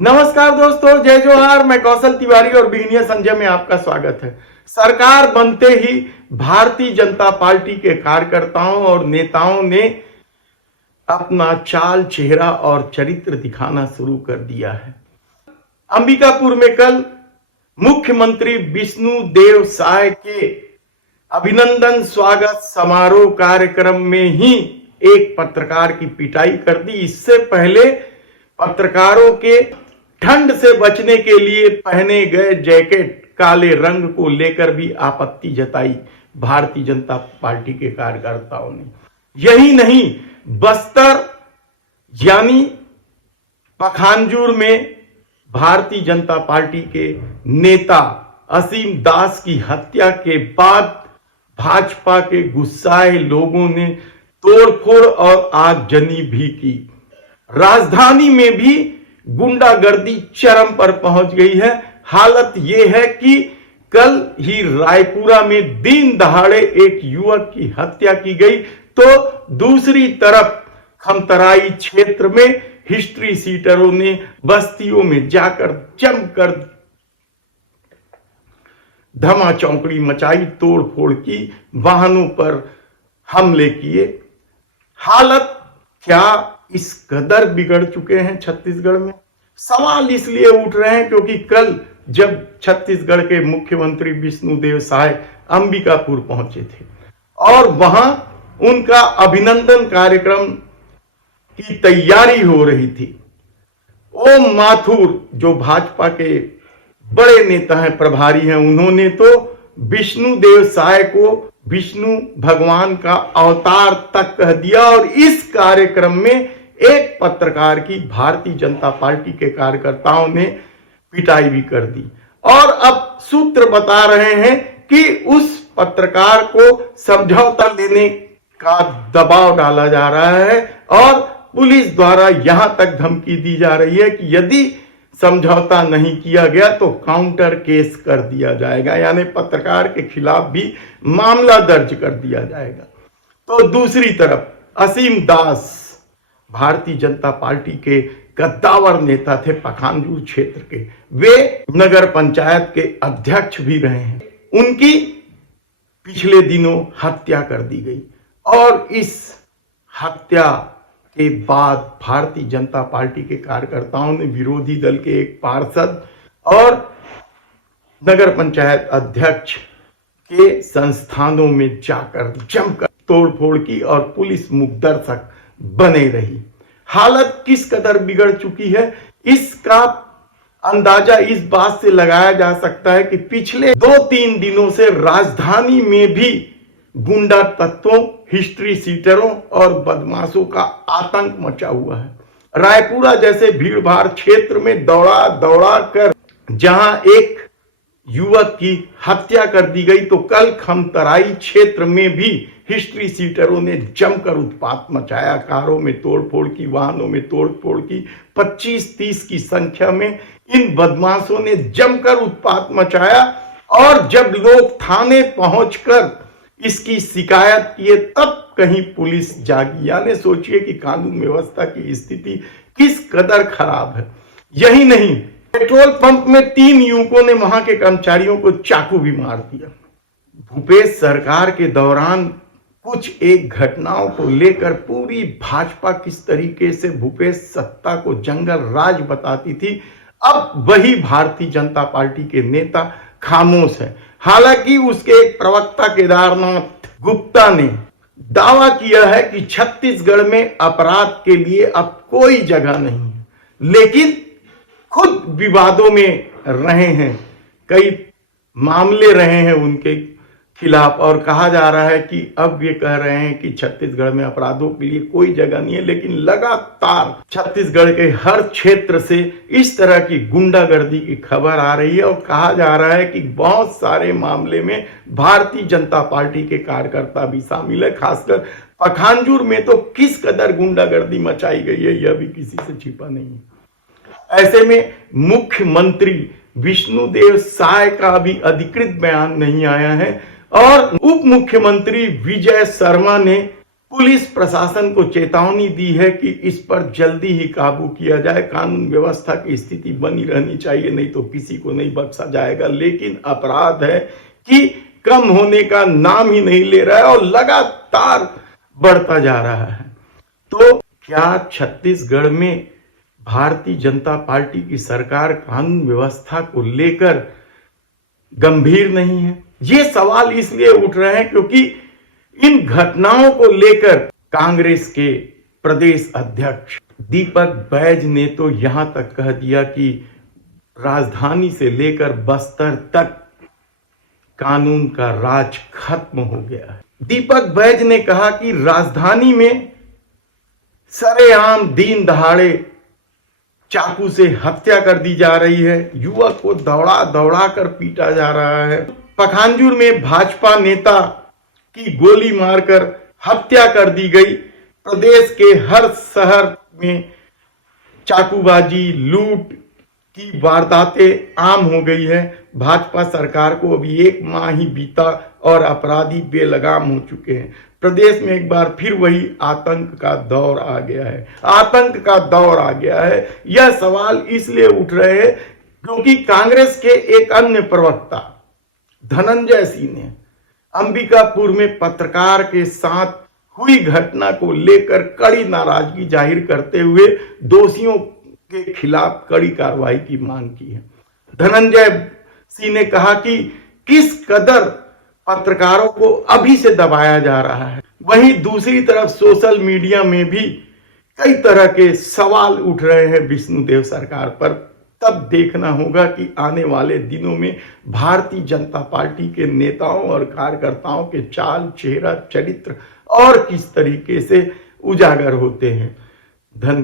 नमस्कार दोस्तों, जय जोहार। मैं कौशल तिवारी और बिगनिया संजय में आपका स्वागत है। सरकार बनते ही भारतीय जनता पार्टी के कार्यकर्ताओं और नेताओं ने अपना चाल, चेहरा और चरित्र दिखाना शुरू कर दिया है। अंबिकापुर में कल मुख्यमंत्री विष्णु देव साय के अभिनंदन स्वागत समारोह कार्यक्रम में ही एक पत्रकार की पिटाई कर दी। इससे पहले पत्रकारों के ठंड से बचने के लिए पहने गए जैकेट काले रंग को लेकर भी आपत्ति जताई भारतीय जनता पार्टी के कार्यकर्ताओं ने। यही नहीं, बस्तर यानी पखांजूर में भारतीय जनता पार्टी के नेता असीम दास की हत्या के बाद भाजपा के गुस्साए लोगों ने तोड़फोड़ और आगजनी भी की। राजधानी में भी गुंडागर्दी चरम पर पहुंच गई है। हालत यह है कि कल ही रायपुरा में दिन दहाड़े एक युवक की हत्या की गई, तो दूसरी तरफ खमतराई क्षेत्र में हिस्ट्री सीटरों ने बस्तियों में जाकर जमकर धमा चौकड़ी मचाई, तोड़फोड़ की, वाहनों पर हमले किए। हालत क्या इस कदर बिगड़ चुके हैं छत्तीसगढ़ में? सवाल इसलिए उठ रहे हैं क्योंकि कल जब छत्तीसगढ़ के मुख्यमंत्री विष्णुदेव साय अंबिकापुर पहुंचे थे और वहां उनका अभिनंदन कार्यक्रम की तैयारी हो रही थी, ओम माथुर जो भाजपा के बड़े नेता हैं, प्रभारी हैं, उन्होंने तो विष्णुदेव साय को विष्णु भगवान का अवतार तक कह दिया और इस कार्यक्रम में एक पत्रकार की भारतीय जनता पार्टी के कार्यकर्ताओं ने पिटाई भी कर दी। और अब सूत्र बता रहे हैं कि उस पत्रकार को समझौता लेने का दबाव डाला जा रहा है और पुलिस द्वारा यहां तक धमकी दी जा रही है कि यदि समझौता नहीं किया गया तो काउंटर केस कर दिया जाएगा, यानी पत्रकार के खिलाफ भी मामला दर्ज कर दिया जाएगा। तो दूसरी तरफ असीम दास भारतीय जनता पार्टी के कद्दावर नेता थे, पखांजूर क्षेत्र के। वे नगर पंचायत के अध्यक्ष भी रहे हैं। उनकी पिछले दिनों हत्या कर दी गई और इस हत्या के बाद भारतीय जनता पार्टी के कार्यकर्ताओं ने विरोधी दल के एक पार्षद और नगर पंचायत अध्यक्ष के संस्थानों में जाकर जमकर तोड़फोड़ की और पुलिस मुखदर्शक बने रही। हालत किस कदर बिगड़ चुकी है इसका अंदाजा इस बात से लगाया जा सकता है कि पिछले 2-3 दिनों से राजधानी में भी गुंडा तत्वों, हिस्ट्री सीटरों और बदमाशों का आतंक मचा हुआ है। रायपुरा जैसे भीड़भाड़ क्षेत्र में दौड़ा दौड़ा कर जहां एक युवक की हत्या कर दी गई, तो कल खमतराई क्षेत्र में भी हिस्ट्री सीटरों ने जमकर उत्पात मचाया। कारों में तोड़फोड़ की, वाहनों में तोड़फोड़ की। 25-30 की संख्या में इन बदमाशों ने जमकर उत्पात मचाया और जब लोग थाने पहुंचकर इसकी शिकायत किए तब कहीं पुलिस जागी। यानी सोचिए कि कानून व्यवस्था की स्थिति किस कदर खराब है। यही नहीं, पेट्रोल पंप में 3 युवकों ने वहां के कर्मचारियों को चाकू भी मार दिया। भूपेश सरकार के दौरान कुछ एक घटनाओं को लेकर पूरी भाजपा किस तरीके से भूपेश सत्ता को जंगल राज बताती थी, अब वही भारतीय जनता पार्टी के नेता खामोश है। हालांकि उसके एक प्रवक्ता केदारनाथ गुप्ता ने दावा किया है कि छत्तीसगढ़ में अपराध के लिए अब कोई जगह नहीं है, लेकिन खुद विवादों में रहे हैं, कई मामले रहे हैं उनके खिलाफ और कहा जा रहा है कि अब ये कह रहे हैं कि छत्तीसगढ़ में अपराधों के लिए कोई जगह नहीं है। लेकिन लगातार छत्तीसगढ़ के हर क्षेत्र से इस तरह की गुंडागर्दी की खबर आ रही है और कहा जा रहा है कि बहुत सारे मामले में भारतीय जनता पार्टी के कार्यकर्ता भी शामिल है। खासकर पखांजूर में तो किस कदर गुंडागर्दी मचाई गई है यह भी किसी से छिपा नहीं है। ऐसे में मुख्यमंत्री विष्णुदेव साय का भी अधिकृत बयान नहीं आया है और उप मुख्यमंत्री विजय शर्मा ने पुलिस प्रशासन को चेतावनी दी है कि इस पर जल्दी ही काबू किया जाए। कानून व्यवस्था की स्थिति बनी रहनी चाहिए, नहीं तो किसी को नहीं बख्शा जाएगा। लेकिन अपराध है कि कम होने का नाम ही नहीं ले रहा है और लगातार बढ़ता जा रहा है। तो क्या छत्तीसगढ़ में भारतीय जनता पार्टी की सरकार कानून व्यवस्था को लेकर गंभीर नहीं है? ये सवाल इसलिए उठ रहे हैं क्योंकि इन घटनाओं को लेकर कांग्रेस के प्रदेश अध्यक्ष दीपक बैज ने तो यहां तक कह दिया कि राजधानी से लेकर बस्तर तक कानून का राज खत्म हो गया है। दीपक बैज ने कहा कि राजधानी में सरेआम दिन दहाड़े चाकू से हत्या कर दी जा रही है, युवक को दौड़ा दौड़ा कर पीटा जा रहा है। पखांजूर में भाजपा नेता की गोली मारकर हत्या कर दी गई। प्रदेश के हर शहर में चाकूबाजी, लूट की वारदातें आम हो गई है। भाजपा सरकार को अभी 1 माह ही बीता और अपराधी बेलगाम हो चुके हैं। प्रदेश में एक बार फिर वही आतंक का दौर आ गया है। आतंक का दौर आ गया है। यह सवाल इसलिए उठ रहे हैं क्योंकि कांग्रेस के एक अन्य प्रवक्ता धनंजय सिंह ने अंबिकापुर में पत्रकार के साथ हुई घटना को लेकर कड़ी नाराजगी जाहिर करते हुए दोषियों के खिलाफ कड़ी कार्रवाई की मांग की है। धनंजय सिंह ने कहा कि किस कदर पत्रकारों को अभी से दबाया जा रहा है। वहीं दूसरी तरफ सोशल मीडिया में भी कई तरह के सवाल उठ रहे हैं विष्णुदेव सरकार पर। तब देखना होगा कि आने वाले दिनों में भारतीय जनता पार्टी के नेताओं और कार्यकर्ताओं के चाल, चेहरा, चरित्र और किस तरीके से उजागर होते हैं। धन्यवाद।